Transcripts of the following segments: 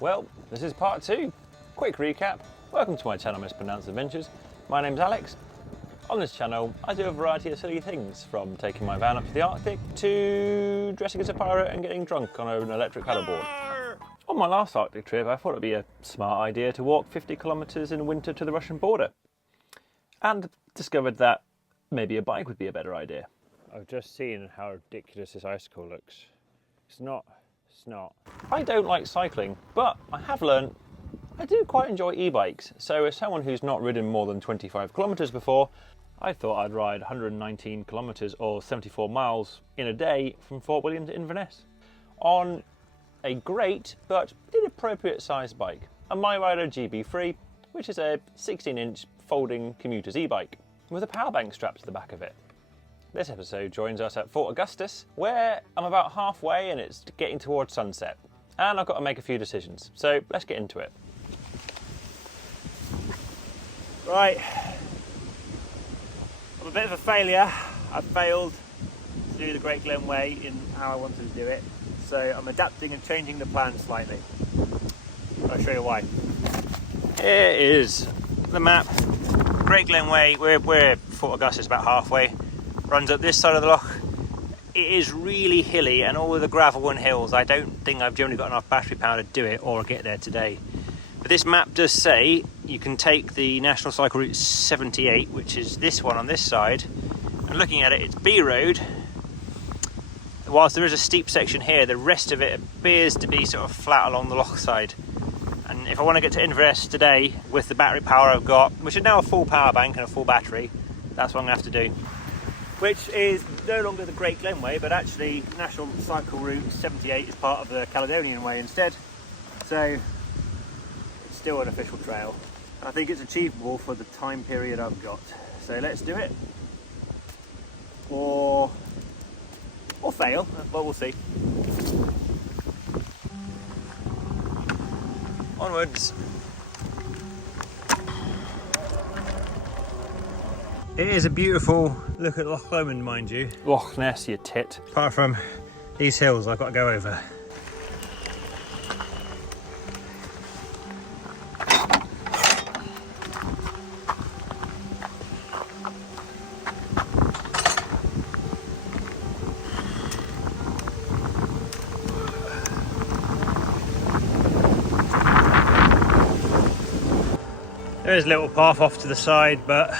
Well, this is part 2. Quick recap. Welcome to my channel Mispronounced Adventures. My name's Alex. On this channel I do a variety of silly things, from taking my van up to the Arctic to dressing as a pirate and getting drunk on an electric paddleboard. On my last Arctic trip I thought it'd be a smart idea to walk 50 kilometers in winter to the Russian border, and discovered that maybe a bike would be a better idea. I've just seen how ridiculous this icicle looks. It's not. I don't like cycling, but I have learned I do quite enjoy e-bikes. So as someone who's not ridden more than 25 kilometers before, I thought I'd ride 119 kilometers or 74 miles in a day from Fort William to Inverness on a great but inappropriate sized bike, a Mirider GB3, which is a 16-inch folding commuter's e-bike with a power bank strapped to the back of it. This episode joins us at Fort Augustus, where I'm about halfway and it's getting towards sunset. And I've got to make a few decisions, so let's get into it. Right, I'm a bit of a failure. I failed to do the Great Glen Way in how I wanted to do it, so I'm adapting and changing the plan slightly. I'll show you why. Here is the map. Great Glen Way, we're Fort Augustus, about halfway. Runs up this side of the loch. It is really hilly, and all of the gravel and hills, I don't think I've generally got enough battery power to do it or get there today. But this map does say you can take the National Cycle Route 78, which is this one on this side, and looking at it, it's B road. Whilst there is a steep section here, the rest of it appears to be sort of flat along the loch side. And if I want to get to Inverness today with the battery power I've got, which is now a full power bank and a full battery, that's what I'm going to have to do. Which is no longer the Great Glen Way, but actually National Cycle Route 78 is part of the Caledonia Way instead. So it's still an official trail. I think it's achievable for the time period I've got. So let's do it. Or fail, but we'll see. Onwards. It is a beautiful look at Loch Lomond, mind you. Loch Ness, you tit. Apart from these hills I've got to go over. There is a little path off to the side, but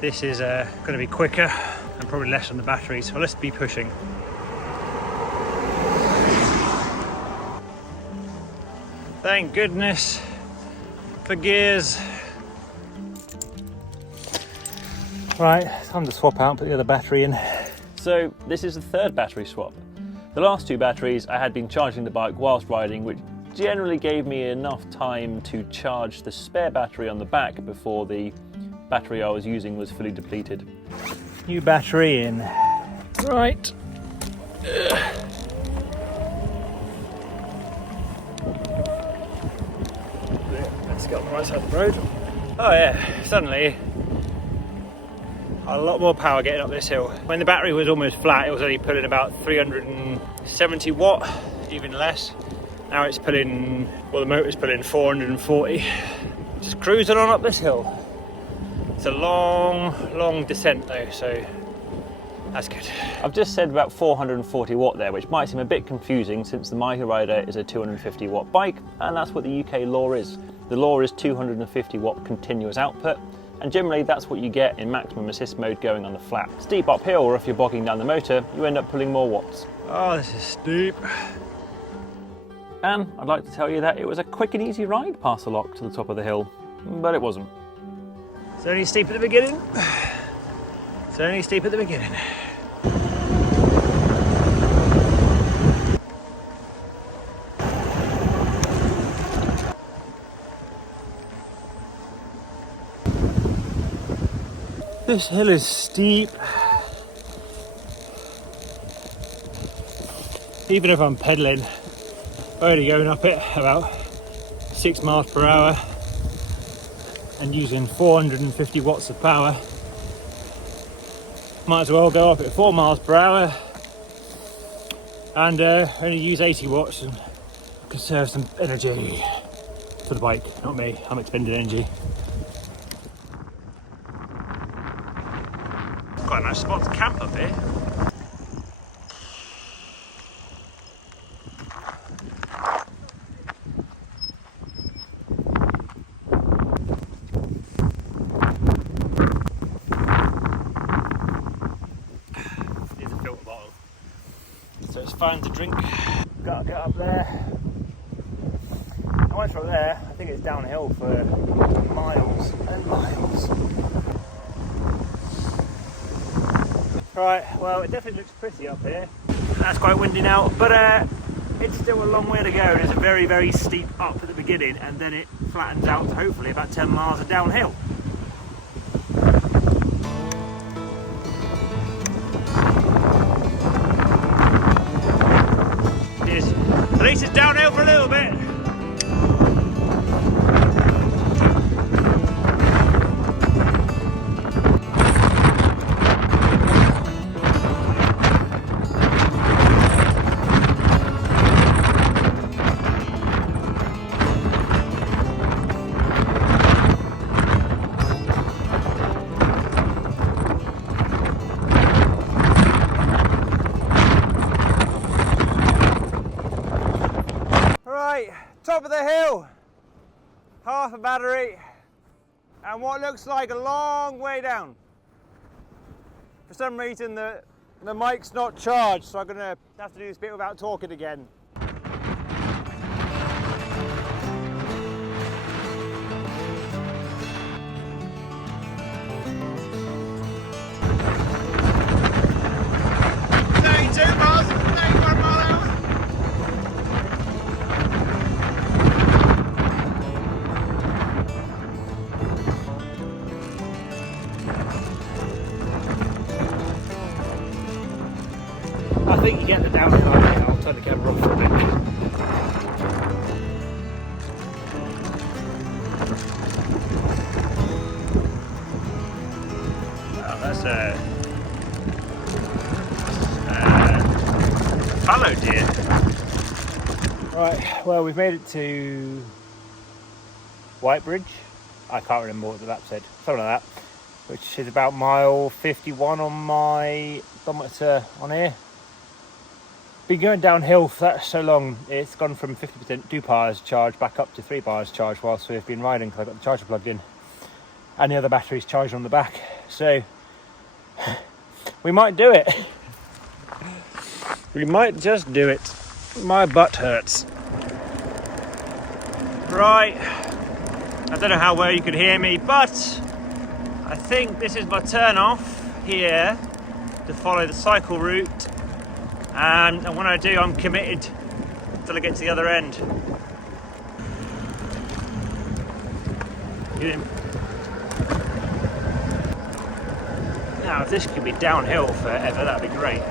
this is going to be quicker and probably less on the battery, so let's be pushing. Thank goodness for gears. Right, time to swap out and put the other battery in. So this is the third battery swap. The last two batteries I had been charging the bike whilst riding, which generally gave me enough time to charge the spare battery on the back before the battery I was using was fully depleted. New battery in. Right. Let's get on the right side of the road. Oh yeah, suddenly a lot more power getting up this hill. When the battery was almost flat, it was only pulling about 370 watt, even less. Now it's pulling, well, the motor's pulling 440. Just cruising on up this hill. It's a long descent though, so that's good. I've just said about 440 watt there, which might seem a bit confusing since the Mirider is a 250 watt bike, and that's what the UK law is. The law is 250 watt continuous output, and generally that's what you get in maximum assist mode going on the flat. Steep uphill, or if you're bogging down the motor, you end up pulling more watts. Oh, this is steep. And I'd like to tell you that it was a quick and easy ride past the loch to the top of the hill, but it wasn't. It's only steep at the beginning. It's only steep at the beginning. This hill is steep. Even if I'm pedalling, I'm only going up it about 6 miles per hour. And using 450 watts of power, might as well go up at 4 miles per hour and only use 80 watts and conserve some energy for the bike, not me. I'm expending energy. Quite a nice spot to camp up here. Here's a filter bottle, so it's fine to drink. Gotta get up there. And once we're up there, I think it's downhill for miles and miles. Right, well, it definitely looks pretty up here. That's quite windy now, but it's still a long way to go. There's a very, very steep up at the beginning, and then it flattens out to hopefully about 10 miles of downhill. At least it's downhill for a little bit. Top of the hill, half a battery, and what looks like a long way down. For some reason the mic's not charged, so I'm going to have to do this bit without talking again. I think you get the downhill idea. I'll turn the camera off for a bit. Oh, that's fallow deer. Right, well, we've made it to Whitebridge. I can't remember what the map said, something like that, which is about mile 51 on my odometer on here. Been going downhill for that so long, it's gone from 50% 2 bars charge back up to 3 bars charge whilst we've been riding, because I've got the charger plugged in and the other battery's charged on the back, so we might do it. We might just do it. My butt hurts. Right, I don't know how well you could hear me, but I think this is my turn off here to follow the cycle route. And when I do, I'm committed till I get to the other end. Now, if this could be downhill forever, that'd be great.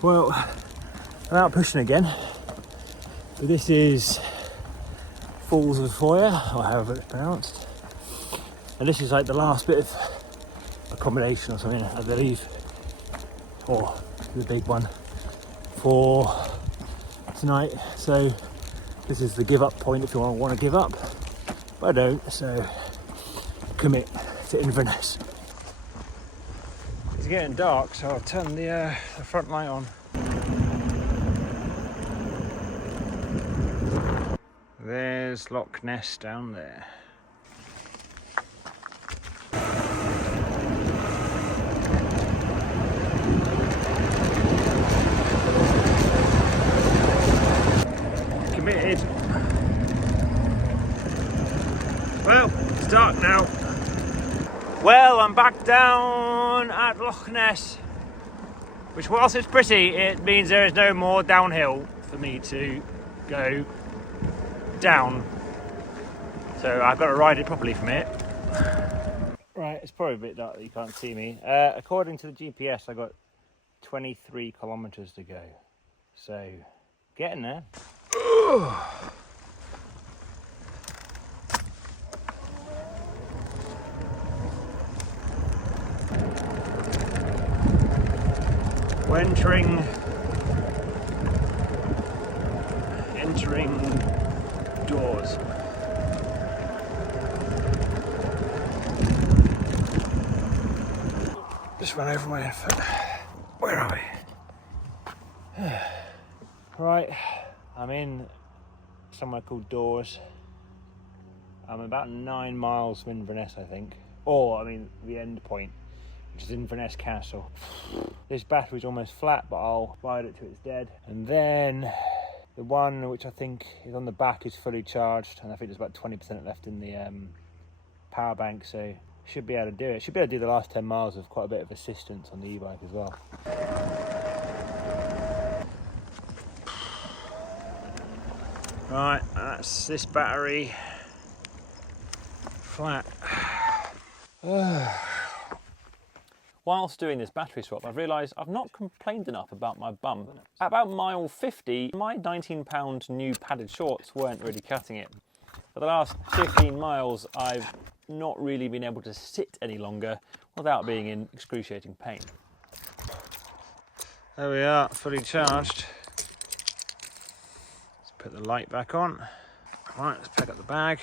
Well, I'm out pushing again, but this is Falls of Foyer, or however it's pronounced. And this is like the last bit of accommodation or something, I believe, or the big one for tonight. So this is the give up point if you want to give up, but I don't, so commit to Inverness. It's getting dark, so I'll turn the front light on. There's Loch Ness down there. Committed. Well, it's dark now. Well, I'm back down at Loch Ness, which, whilst it's pretty, it means there is no more downhill for me to go down. So I've got to ride it properly from here. Right, it's probably a bit dark that you can't see me. According to the GPS, I got 23 kilometres to go. So, getting there. We're entering doors. Just ran over my foot. Where are we? Right, I'm in somewhere called Dawes. I'm about 9 miles from Inverness, I think. Or, I mean, the end point, which is Inverness Castle. This battery's almost flat, but I'll ride it till it's dead. And then the one which I think is on the back is fully charged, and I think there's about 20% left in the power bank, so should be able to do it. Should be able to do the last 10 miles with quite a bit of assistance on the e-bike as well. Right, that's this battery flat. Whilst doing this battery swap, I've realised I've not complained enough about my bum. At about mile 50, my £19 new padded shorts weren't really cutting it. For the last 15 miles, I've not really been able to sit any longer without being in excruciating pain. There we are, fully charged. Let's put the light back on. Right, let's pack up the bag.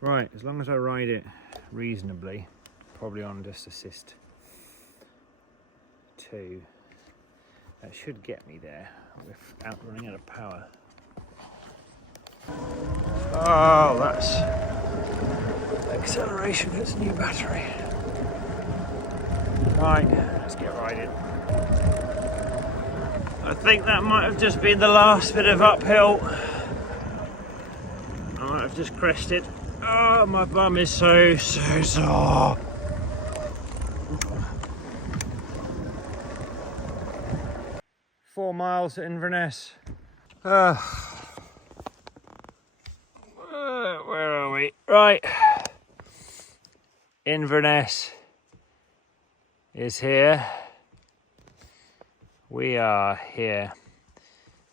Right, as long as I ride it reasonably, probably on just assist 2, that should get me there without running out of power. Oh, that's acceleration for its new battery. Right, let's get riding. I think that might have just been the last bit of uphill. I might have just crested. Oh, my bum is so sore. Four miles to Inverness. Where are we? Right. Inverness is here. We are here.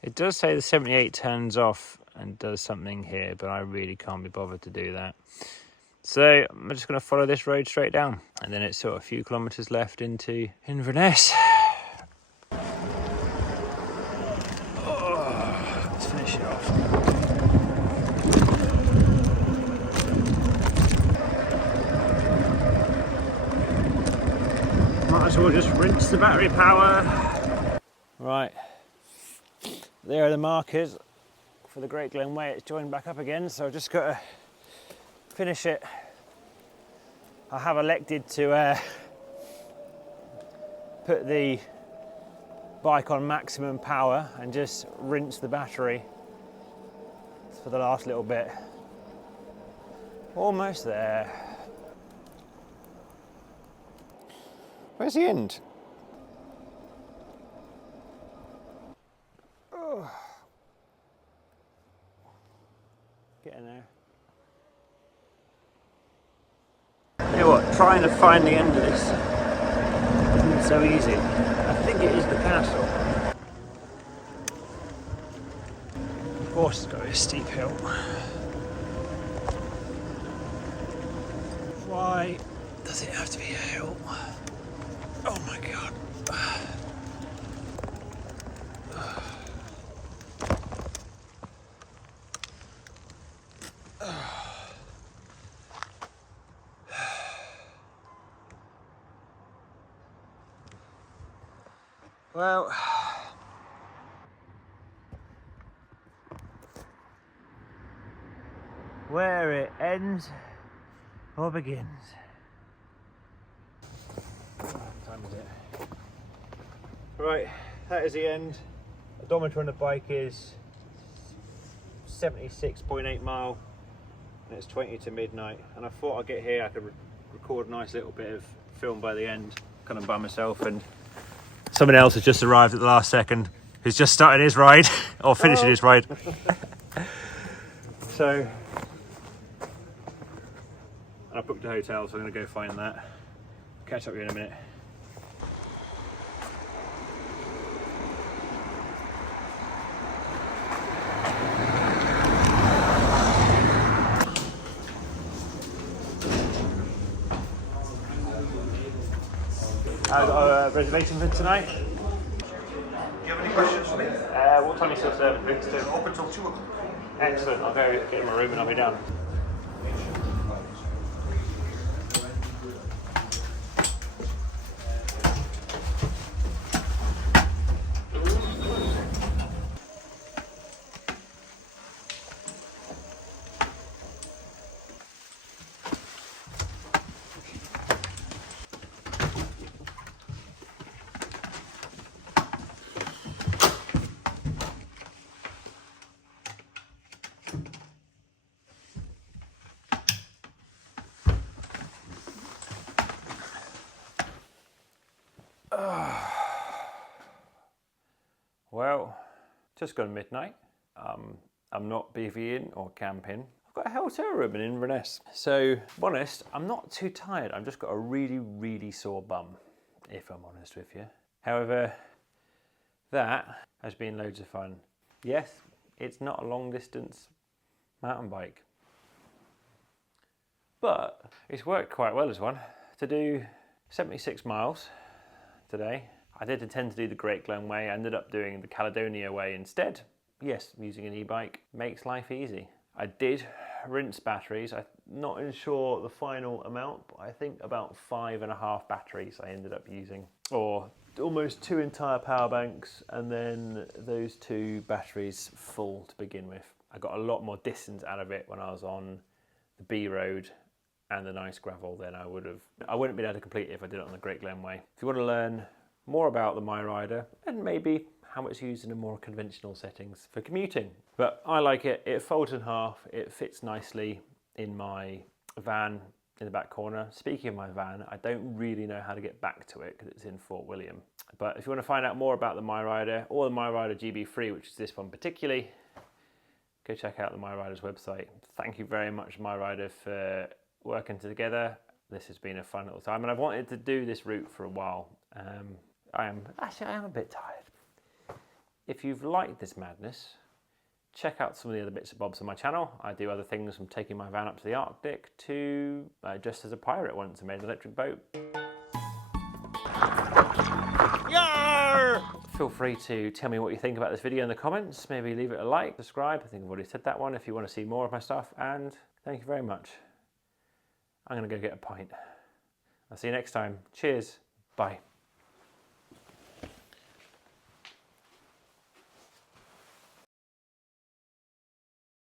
It does say the 78 turns off and does something here, but I really can't be bothered to do that. So I'm just going to follow this road straight down, and then it's sort of a few kilometres left into Inverness. Oh, let's finish it off. Might as well just rinse the battery power. Right, there are the markers for the Great Glen Way. It's joined back up again, so I've just got to finish it. I have elected to put the bike on maximum power and just rinse the battery for the last little bit. Almost there. Where's the end? Oh. Getting there. You know what, trying to find the end of this isn't so easy. I think it is the castle. Of course it's got a steep hill. Why does it have to be a hill? Oh my god. Well, where it ends or begins. What time is it? Right, that is the end. Odometer on the bike is 76.8 mile, and it's 20 to midnight. And I thought I'd get here, I could record a nice little bit of film by the end, kind of by myself, and someone else has just arrived at the last second, who's just started his ride, or finishing his ride. So, I booked a hotel, so I'm going to go find that. Catch up with you in a minute. I've got a reservation for tonight. Do you have any questions for me? What time are you still serving drinks to? Up until 2 o'clock. Excellent. I'll go get in my room and I'll be down. Well, just gone midnight. I'm not BVing or camping. I've got a hotel room in Inverness. So, to be honest, I'm not too tired. I've just got a really, really sore bum, if I'm honest with you. However, that has been loads of fun. Yes, it's not a long distance mountain bike, but it's worked quite well as one. To do 76 miles today. I did intend to do the Great Glen Way. I ended up doing the Caledonia Way instead. Yes, using an e-bike makes life easy. I did rinse batteries. I'm not sure the final amount, but I think about 5.5 batteries I ended up using. Or almost 2 entire power banks, and then those 2 batteries full to begin with. I got a lot more distance out of it when I was on the B road and the nice gravel than I wouldn't have been able to complete it if I did it on the Great Glen Way. If you want to learn more about the Mirider and maybe how it's used in a more conventional settings for commuting. But I like it. It folds in half. It fits nicely in my van in the back corner. Speaking of my van, I don't really know how to get back to it because it's in Fort William. But if you want to find out more about the Mirider or the Mirider GB3, which is this one particularly, go check out the Mirider's website. Thank you very much, Mirider, for working together. This has been a fun little time, and I've wanted to do this route for a while. I am a bit tired. If you've liked this madness, check out some of the other bits and bobs on my channel. I do other things from taking my van up to the Arctic to just as a pirate once I made an electric boat. Yarr! Feel free to tell me what you think about this video in the comments. Maybe leave it a like, subscribe. I think I've already said that one if you want to see more of my stuff. And thank you very much. I'm going to go get a pint. I'll see you next time. Cheers. Bye.